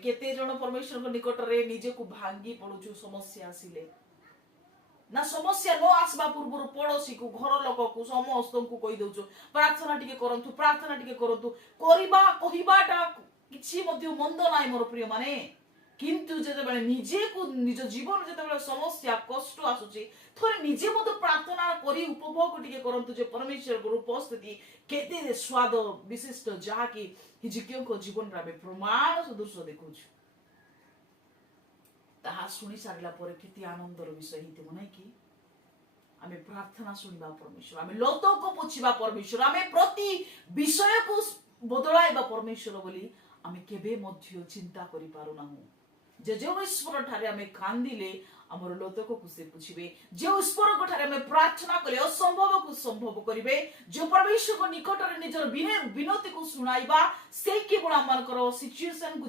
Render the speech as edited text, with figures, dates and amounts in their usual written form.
केते जन परमेश्वर को निकट रे निजे को भांगी पड़ुछु समस्या आसिले ना समस्या न आसबा पूर्व पड़ोसी को घर लोक को समस्त को कहि दउछु प्रार्थना टिके करंतु करिबा कहिबाटा किछि मध्ये मंद नाइ मोर प्रिय माने किंतु जेते बेले निजे को निज जीवन जेते बेले समस्या कष्ट आसुची थोरे निजे मते प्रार्थना करी उपभोग टिके करंतु जे परमेश्वर को उपस्थिति केते स्वाद विशिष्ट जहा कि हिजकियों को जीवन रे प्रमाण सदृश देखुछु ताहा सुनी सारिला परे केते आनंदर विषय हिते नै कि आमे प्रार्थना सुनिबा परमेश्वर आमे लोतो को पुछिबा परमेश्वर आमे प्रति विषय को बदलाइबा परमेश्वर बोली आमे केबे मध्य चिंता करि पारु नाहु जे ईश्वर ठारे आमे कांदिले हमर लोतो को से पुछिबे जे ईश्वर को ठारे आमे प्रार्थना कले असंभव को संभव करिवे जो परमेश्वर को निकट रे निजर विनती को सुनाइबा से केवल हमर सिचुएशन को